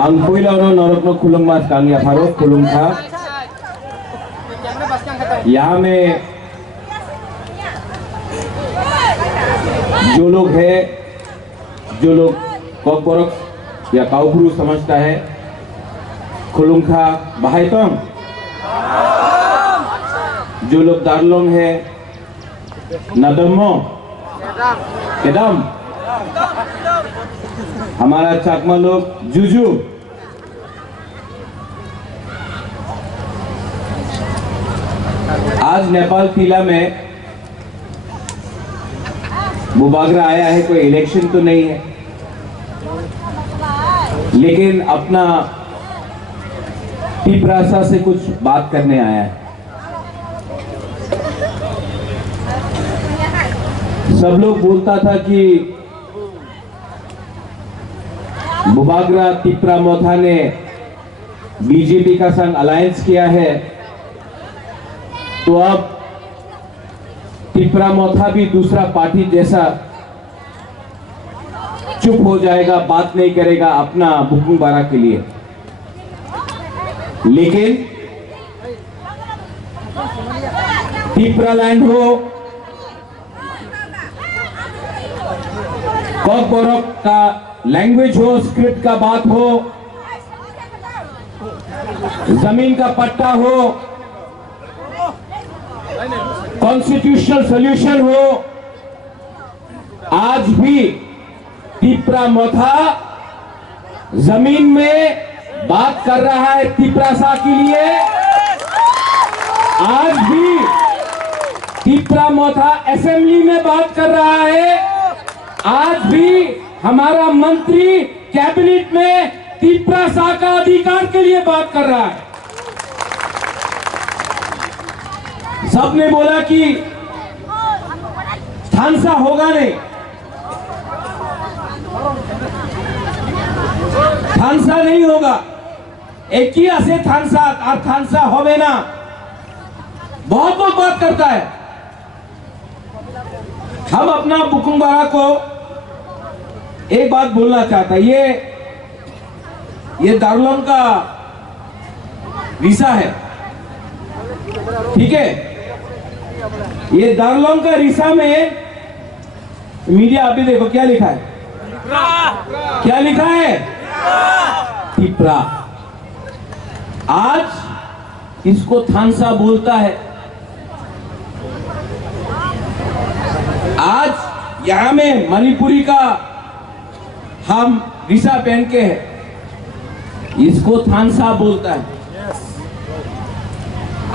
Ang puilaw norok no kulung mas kang ya Farooq kulung था। यहाँ में जो लोग है, जो लोग कॉकबरक या काउबरू समझता है, खुलुंखा बहाइतम, जो लोग दारलोंग है, नदमो, केदम, हमारा चाकमा लोग जुजू, आज नेपाल किला में मुबागरा आया है, कोई इलेक्शन तो नहीं है, लेकिन अपना टिपरासा से कुछ बात करने आया है। सब लोग बोलता था कि मुबागरा तिप्रा मोथा ने बीजेपी का संग अलायंस किया है, तो अब तिप्रा मोथा भी दूसरा पार्टी जैसा चुप हो जाएगा, बात नहीं करेगा अपना बुकुंग बारा के लिए। लेकिन तिप्रा लैंड हो, कॉकबरक का लैंग्वेज हो, स्क्रिप्ट का बात हो, जमीन का पट्टा हो, कॉन्स्टिट्यूशनल सॉल्यूशन हो, आज भी तिप्रा मोथा जमीन में बात कर रहा है तिप्रासा के लिए। आज भी तिप्रा मोथा असेंबली में बात कर रहा है। आज भी हमारा मंत्री कैबिनेट में तिप्रासा का अधिकार के लिए बात कर रहा है। सबने बोला कि थानसा होगा नहीं, थानसा नहीं होगा, एक ही ऐसे थानसा और थानसा होवे ना, बहुत लोग बात करता है। हम अपना बुकुंग बारा को एक बात बोलना चाहता है, ये दारुलोंग का वीसा है, ठीक है। ये दारुलोंग का रीसा में मीडिया अभी देखो क्या लिखा है, क्या लिखा है, तिप्रा। आज इसको थानसा बोलता है। आज यहां में मणिपुरी का हम वीसा पहन के है, इसको थानसा बोलता है।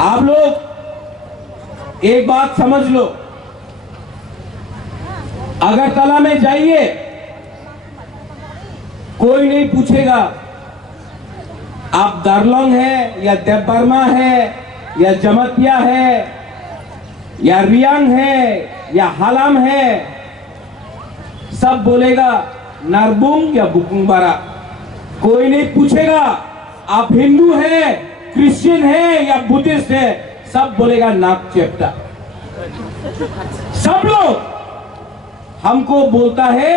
आप लोग एक बात समझ लो, अगरतला में जाइए, कोई नहीं पूछेगा आप दारलोंग है या देवबर्मा है या जमतिया है या रियांग है या हालाम है, सब बोलेगा नारबुंग या बुकुंग बारा। कोई नहीं पूछेगा आप हिंदू है, क्रिश्चियन है या बुद्धिस्ट है, सब बोलेगा नाक चेप्टा। सब लोग हमको बोलता है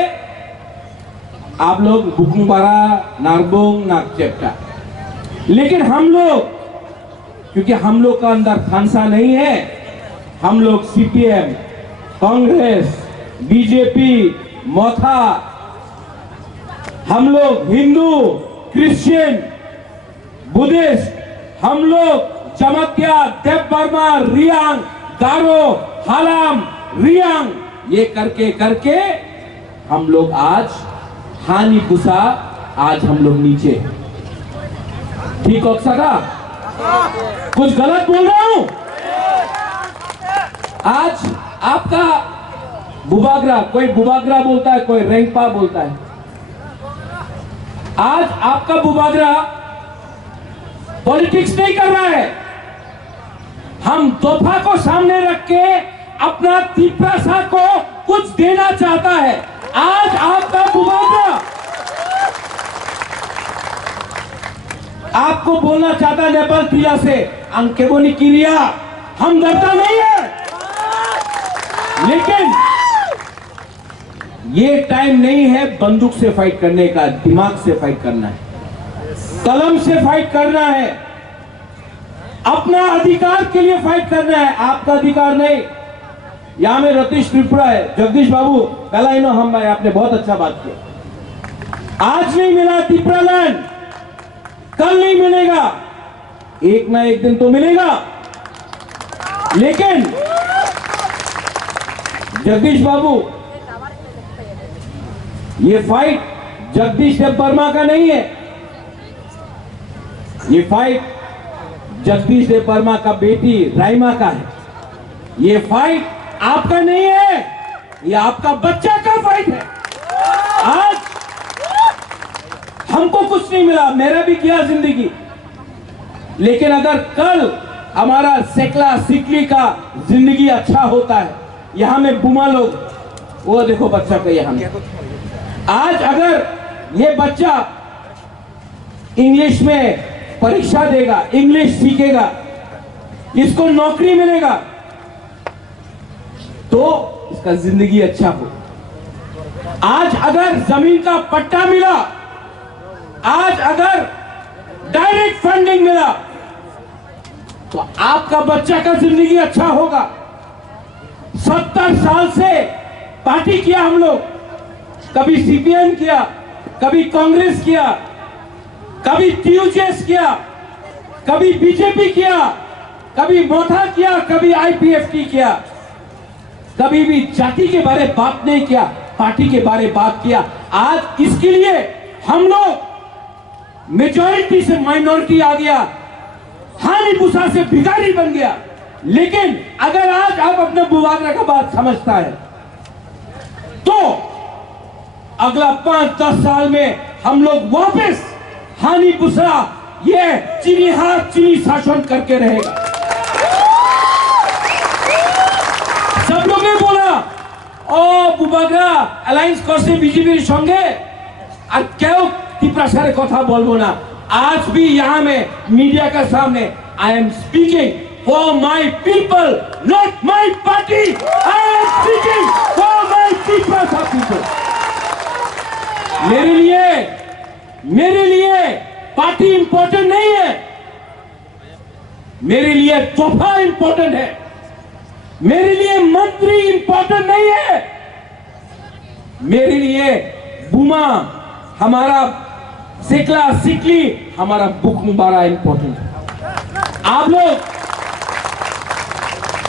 आप लोग बुकुंग बारा, नारबुंग, नाक चेप्टा। लेकिन हम लोग, क्योंकि हम लोग का अंदर थानसा नहीं है, हम लोग सीपीएम, कांग्रेस, बीजेपी, मोथा, हम लोग हिंदू, क्रिश्चियन, बुद्धिस्ट, हम लोग जमतिया, देवबर्मा, रियांग, गारो, हालाम, रियांग, ये करके करके हम लोग आज हानि पुसा, आज हम लोग नीचे। ठीक हो सका? कुछ गलत बोल रहा हूं? आज आपका बुबागरा, कोई बुबागरा बोलता है, कोई रेंगपा बोलता है। आज आपका बुबागरा पॉलिटिक्स नहीं कर रहा है, हम तोहफा को सामने रख के अपना तिप्रासा को कुछ देना चाहता है। आज आपका बुबागरा आपको बोलना चाहता है नेपाल किला से, अंकेबोनी किरिया, हम डरता नहीं है, लेकिन ये टाइम नहीं है बंदूक से फाइट करने का, दिमाग से फाइट करना है, कलम से फाइट करना है, अपना अधिकार के लिए फाइट करना है, आपका अधिकार नहीं। यहां में रतीश त्रिपुरा है, जगदीश बाबू पहला ही नो हम भाई, आपने बहुत अच्छा बात किया। आज नहीं मिला त्रिपुरा लैंड, कल नहीं मिलेगा, एक ना एक दिन तो मिलेगा। लेकिन जगदीश बाबू, ये फाइट जगदीश देववर्मा का नहीं है, ये फाइट जगदीश देववर्मा का बेटी राइमा का है। ये फाइट आपका नहीं है, ये आपका बच्चा का फाइट है। आज हमको कुछ नहीं मिला, मेरा भी किया जिंदगी, लेकिन अगर कल हमारा सेकला सिकली का जिंदगी अच्छा होता है, यहां में बुमा लोग, वो देखो बच्चा का यहां में, आज अगर ये बच्चा इंग्लिश में परीक्षा देगा, इंग्लिश सीखेगा, इसको नौकरी मिलेगा, तो इसका जिंदगी अच्छा हो। आज अगर जमीन का पट्टा मिला, आज अगर डायरेक्ट फंडिंग मिला, तो आपका बच्चा का जिंदगी अच्छा होगा। 70 साल से पार्टी किया हम लोग, कभी सीपीएम किया, कभी कांग्रेस किया, कभी टीयूजेएस किया, कभी बीजेपी किया, कभी मोथा किया, कभी आईपीएफटी किया, कभी भी जाति के बारे बात नहीं किया, पार्टी के बारे बात किया। आज इसके लिए हम लोग मेजॉरिटी से माइनॉरिटी आ गया, हानि भूसा से भिखारी बन गया। लेकिन अगर आज आप अपने बुवागरा का बात समझता है, तो अगला 5-10 साल में हम लोग वापस हानि भूसा, ये चीनी हाथ चीनी शासन करके रहेगा। सब लोग ने बोला ओ बुबागरा अलायंस करছে বিজেপির সঙ্গে, আর কেউ ত্রিপুরার কথা বলবো না। आज भी यहां में मीडिया के सामने I am speaking for my people, not my party. I am speaking for my Tripura people. मेरे लिए पार्टी इंपॉर्टेंट नहीं है, मेरे लिए तोहफा इंपॉर्टेंट है, मेरे लिए मंत्री इंपॉर्टेंट नहीं है, मेरे लिए बुमा, हमारा सेकला सिकली, हमारा बुक मुबारा इंपॉर्टेंट है। आप लोग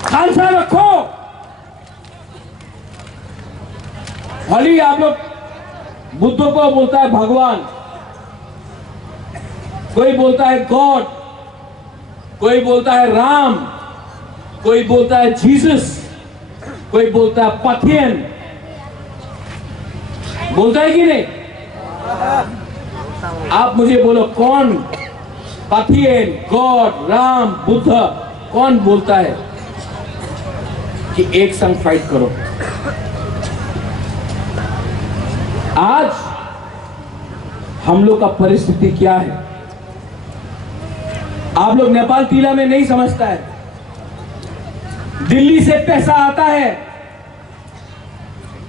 खालसा रखो, भली आप लोग बुद्ध को बोलता है भगवान, कोई बोलता है गॉड, कोई बोलता है राम, कोई बोलता है जीसस, कोई बोलता है पथियन, बोलता है कि नहीं? आप मुझे बोलो कौन पथियन, गॉड, राम, बुद्ध कौन बोलता है कि एक संग फाइट करो? आज हम लोग का परिस्थिति क्या है? आप लोग नेपाल टीला में नहीं समझता है, दिल्ली से पैसा आता है,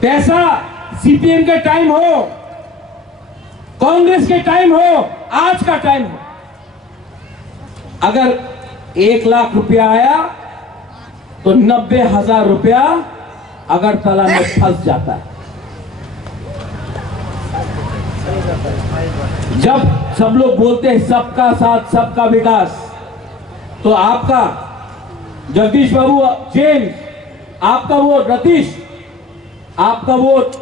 पैसा सीपीएम के टाइम हो, कांग्रेस के टाइम हो, आज का टाइम हो, अगर 1 लाख रुपया आया तो 90,000 रुपया अगरतला में फंस जाता है। जब सब लोग बोलते हैं सबका साथ सबका विकास, तो आपका जगदीश बाबू जेम्स, आपका वोट रतीश, आपका वोट,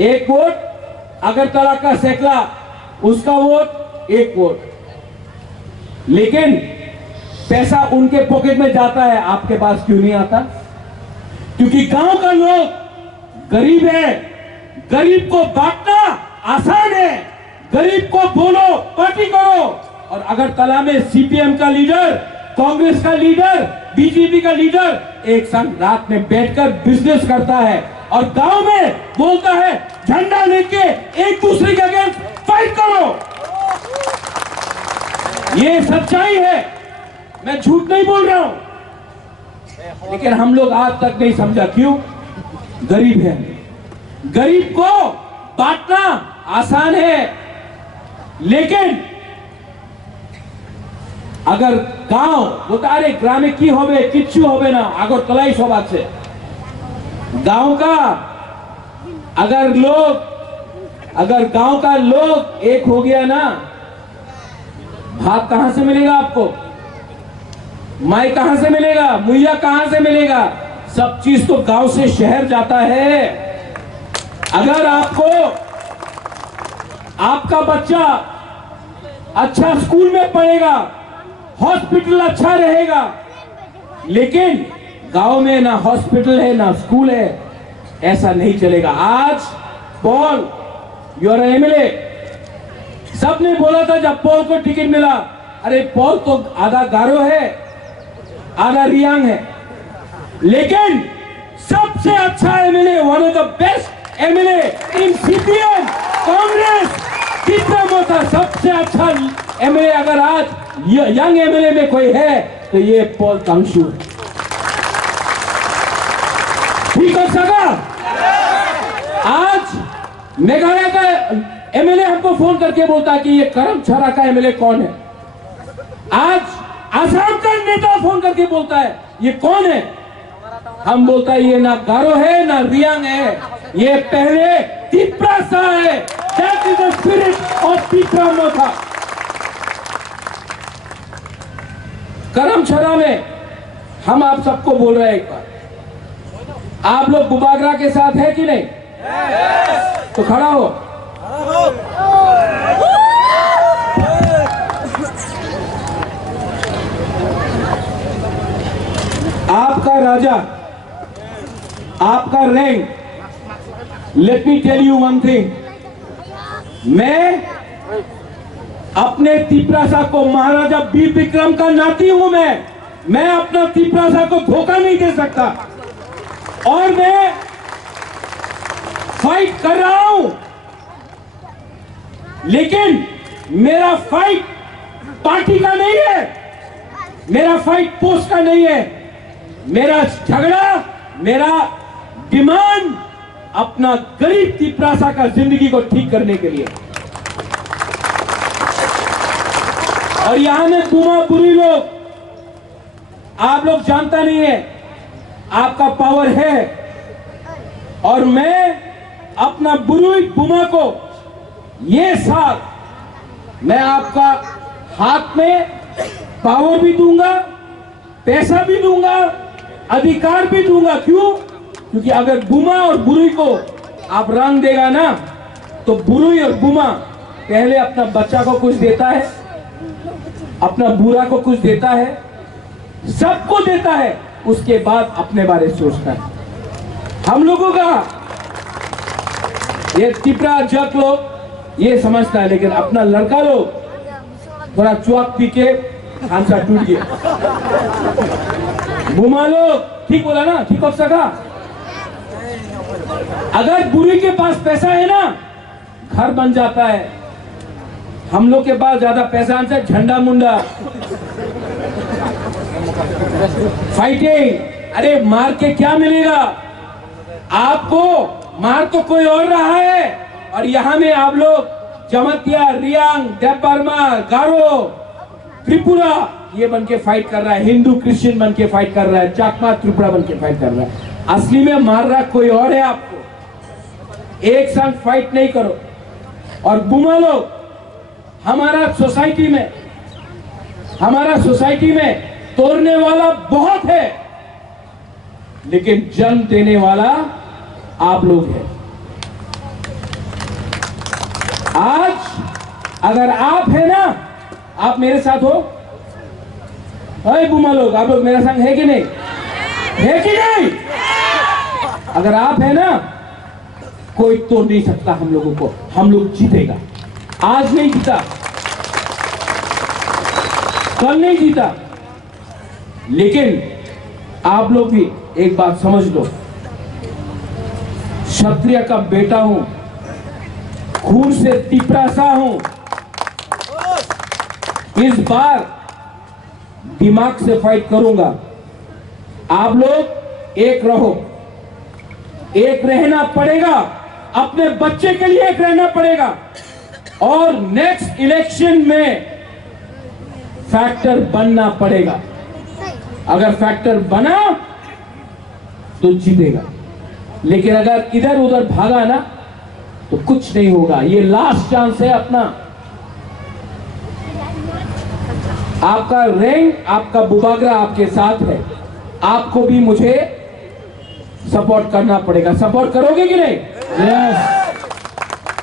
एक वोट अगरतला का सेकला, उसका वोट, एक वोट, लेकिन पैसा उनके पॉकेट में जाता है, आपके पास क्यों नहीं आता? क्योंकि गांव का लोग गरीब है, गरीब को बांटना आसान है, गरीब को बोलो पार्टी करो। और अगरतला में सीपीएम का लीडर, कांग्रेस का लीडर, बीजेपी का लीडर एक संग रात में बैठकर बिजनेस करता है और गांव में बोलता है झंडा लेके एक दूसरे के अगेंस्ट फाइट करो। ये सच्चाई है, मैं झूठ नहीं बोल रहा हूं। लेकिन हम लोग आज तक नहीं समझा, क्यों? गरीब है, गरीब को बांटना आसान है, लेकिन अगर गांव बोलता अरे ग्रामे की होबे किच्छु होबे ना আগরতলাই सब আছে, गांव का अगर गांव का लोग एक हो गया ना, भात कहां से मिलेगा आपको, माई कहां से मिलेगा, मुहैया कहां से मिलेगा, सब चीज तो गांव से शहर जाता है। अगर आपका बच्चा अच्छा स्कूल में पढ़ेगा, हॉस्पिटल अच्छा रहेगा, लेकिन गांव में ना हॉस्पिटल है ना स्कूल है, ऐसा नहीं चलेगा। आज पॉल योर एमएलए, सबने बोला था जब पॉल को टिकट मिला, अरे पॉल तो आधा गारो है आधा रियांग है, लेकिन सबसे अच्छा MLA, one of the best MLA in CPM Congress Tipra, सबसे अच्छा एमएलए अगर आज यंग एमएलए में कोई है तो ये पॉल तांगशू है। ठीक हो सका? आज मेघालय का एमएलए हमको फोन करके बोलता कि ये करमछारा का एमएलए कौन है। आज आसाम का नेता फोन करके बोलता है ये कौन है। हम बोलता है ये ना गारो है ना रियांग है, ये पहले तीप्रा सा है। That is the spirit of Tipra Motha. करमछारा में हम आप सबको बोल रहे हैं एक बार, आप लोग बुबागरा के साथ है कि नहीं? तो खड़ा हो। आपका राजा, आपका rank, let me tell you one thing, मैं अपने तीप्रासा को, महाराजा वीर विक्रम का नाती हूं मैं अपना तीप्रासा को धोखा नहीं दे सकता, और मैं फाइट कर रहा हूं, लेकिन मेरा फाइट पार्टी का नहीं है, मेरा फाइट पोस्ट का नहीं है, मेरा झगड़ा, मेरा डिमांड अपना गरीब तीप्रासा का जिंदगी को ठीक करने के लिए। और यहां में बुमा बुरी लोग, आप लोग जानता नहीं है, आपका पावर है, और मैं अपना बुरी बुमा को ये साल मैं आपका हाथ में पावर भी दूंगा, पैसा भी दूंगा, अधिकार भी दूंगा। क्यों? क्योंकि अगर बुमा और बुरी को आप रंग देगा ना, तो बुरी और बुमा पहले अपना बच्चा को कुछ देता है, अपना बुरा को कुछ देता है, सबको देता है, उसके बाद अपने बारे में सोचता है। हम लोगों का ये तीप्रा जक लोग ये समझता है, लेकिन अपना लड़का लोग थोड़ा चौक पी के खांसा टूट गया। बुमा लोग, ठीक बोला ना, ठीक हो सका। अगर बुरी के पास पैसा है ना, घर बन जाता है। हम लोग के पास ज्यादा पैसा है, झंडा मुंडा, फाइटिंग। अरे मार के क्या मिलेगा आपको? मार तो कोई और रहा है, और यहां में आप लोग जमतिया, रियांग, देवबर्मा, गारो, त्रिपुरा ये बन के फाइट कर रहा है, हिंदू क्रिश्चियन बन के फाइट कर रहा है, चाकमा त्रिपुरा बन के फाइट कर रहा है। असली में मार रहा कोई और है आपको। एक साथ फाइट नहीं करो। और बुमा लोग, हमारा सोसाइटी में तोड़ने वाला बहुत है, लेकिन जन्म देने वाला आप लोग हैं। आज अगर आप है ना, आप मेरे साथ हो, अरे बुमा लोग, आप लोग मेरे संग है कि नहीं? है कि नहीं? अगर आप है ना, कोई तोड़ नहीं सकता हम लोगों को। हम लोग जीतेगा। आज नहीं जीता, कल नहीं जीता, लेकिन आप लोग भी एक बात समझ लो, क्षत्रिय का बेटा हूं, खून से तीप्रासा हूं। इस बार दिमाग से फाइट करूंगा। आप लोग एक रहो, एक रहना पड़ेगा। अपने बच्चे के लिए एक रहना पड़ेगा और नेक्स्ट इलेक्शन में फैक्टर बनना पड़ेगा। अगर फैक्टर बना तो जीतेगा, लेकिन अगर इधर उधर भागा ना तो कुछ नहीं होगा। ये लास्ट चांस है अपना। आपका रैंक, आपका बुबागरा आपके साथ है, आपको भी मुझे सपोर्ट करना पड़ेगा। सपोर्ट करोगे कि नहीं? यस।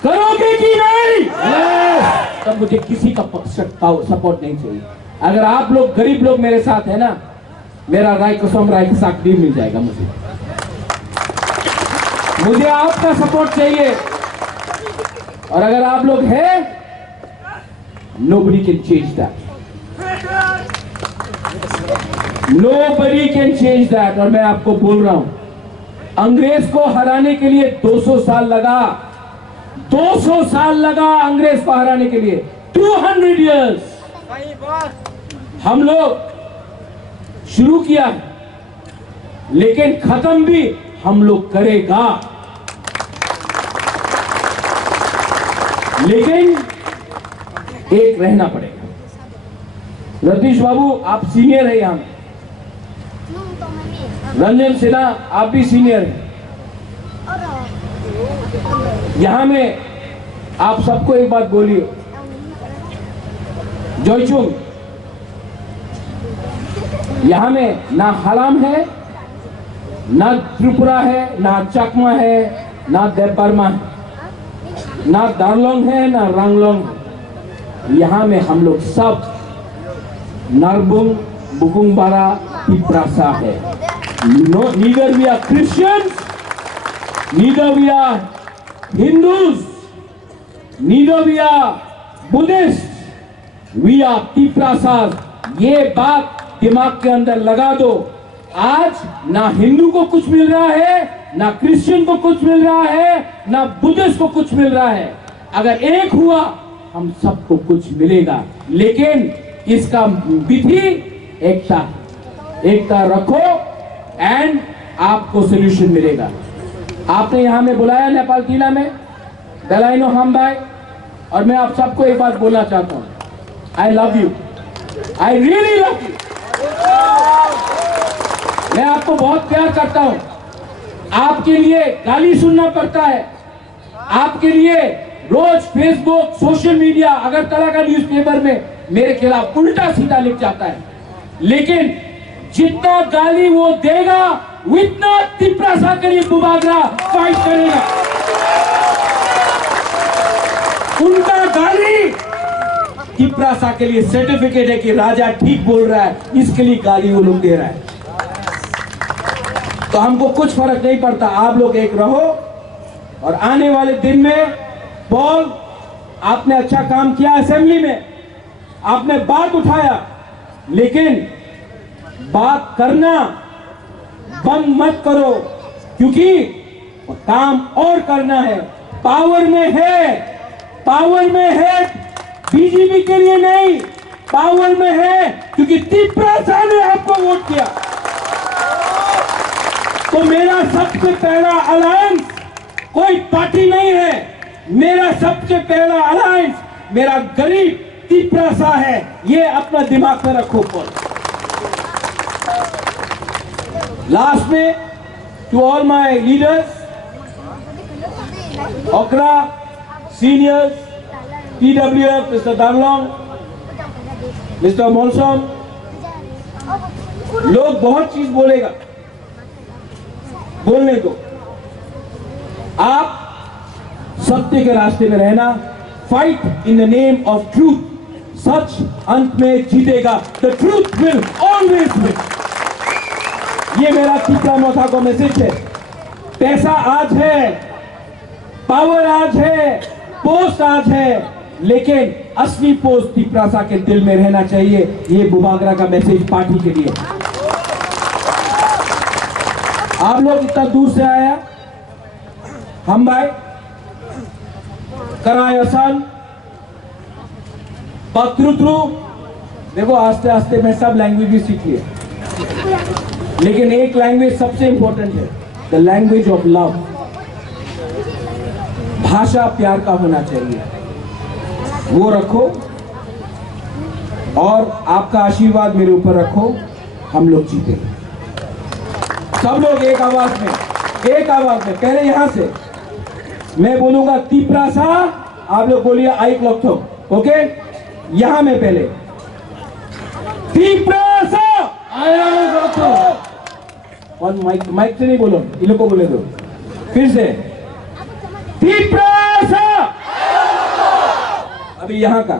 करोगे कि नहीं? यस। तब मुझे किसी का सपोर्ट नहीं चाहिए। अगर आप लोग गरीब लोग मेरे साथ है ना, मेरा राय कसम राय के साथ भी मिल जाएगा। मुझे आपका सपोर्ट चाहिए। और अगर आप लोग हैं, nobody can change that. Nobody can change that. और मैं आपको बोल रहा हूं, अंग्रेज को हराने के लिए 200 साल लगा। 200 साल लगा अंग्रेज को हराने के लिए। 200 years हम लोग शुरू किया, लेकिन खत्म भी हम लोग करेगा। लेकिन एक रहना पड़ेगा। रतीश बाबू आप सीनियर है यहां, रंजन सिन्हा आप भी सीनियर हैं यहां में। आप सबको एक बात बोलिए, जोईचुंग यहां में ना हलाम है, ना त्रिपुरा है, ना चकमा है, ना देवबर्मा है, ना दार्लोंग है, ना रंगलोंग है। यहां में हम लोग सब नरबुंग, बुकुंगबारा, तिप्रासा है। Neither we are Christians, neither we are Hindus, neither we are Buddhists, we are Tiprasas। ये बात दिमाग के अंदर लगा दो। आज ना हिंदू को कुछ मिल रहा है, ना क्रिश्चियन को कुछ मिल रहा है, ना बुद्धिस्ट को कुछ मिल रहा है। अगर एक हुआ हम सबको कुछ मिलेगा, लेकिन इसका विधि एकता। एकता रखो एंड आपको सोल्यूशन मिलेगा। आपने यहां में बुलाया नेपाल किला में दलाइनो हम भाई, और मैं आप सबको एक बात बोलना चाहता हूं, I love you, I really love you. मैं आपको बहुत प्यार करता हूं। आपके लिए गाली सुनना पड़ता है, आपके लिए रोज फेसबुक, सोशल मीडिया, अगरतला का न्यूज़पेपर में मेरे खिलाफ उल्टा सीधा लिख जाता है, लेकिन जितना गाली वो देगा उतना तिप्रासा के लिए बुबागरा फाइट करेगा। उनका गाली तिप्रासा के लिए सर्टिफिकेट है कि राजा ठीक बोल रहा है, इसके लिए गाली वो लोग दे रहा है। तो हमको कुछ फर्क नहीं पड़ता, आप लोग एक रहो। और आने वाले दिन में पॉल, आपने अच्छा काम किया असेंबली में, आपने बात उठाया, लेकिन बात करना बंद मत करो, क्योंकि काम और करना है। पावर में है, पावर में है, बीजेपी के लिए नहीं, पावर में है क्योंकि तिप्रासा ने आपको वोट किया। तो मेरा सबसे पहला अलायंस कोई पार्टी नहीं है, मेरा सबसे पहला अलायंस मेरा गरीब तिप्रासा है। ये अपना दिमाग में रखो। लास्ट में टू ऑल माय लीडर्स, ओकरा सीनियर्स, TWF, मिस्टर दार्लोंग, मिस्टर मोनसोम, लोग बहुत चीज बोलेगा, बोलने दो। आप सत्य के रास्ते में रहना, fight in the name of truth. सच अंत में जीतेगा। The truth will always win. ये मेरा तीसरा मौका को मैसेज है। पैसा आज है, पावर आज है, पोस्ट आज है, लेकिन असली पोस्ट तिप्रासा के दिल में रहना चाहिए। ये बुबागरा का मैसेज पार्टी के लिए। आप लोग इतना दूर से आया, हम भाई करायसन पत्रुत्रु, देखो आस्ते आस्ते मैं सब लैंग्वेज भी सीख लिया, लेकिन एक लैंग्वेज सबसे इंपॉर्टेंट है, द लैंग्वेज ऑफ लव। भाषा प्यार का होना चाहिए, वो रखो और आपका आशीर्वाद मेरे ऊपर रखो, हम लोग जीतेंगे। सब लोग एक आवाज में पहले यहां से मैं बोलूंगा तीपरा सा, आप लोग बोलिए आई क्लॉक थो, ओके? यहां में पहले तीपरा सा और माइक से नहीं बोलो, इन लोग को बोले दो फिर से, तीपरा सा। अभी यहां का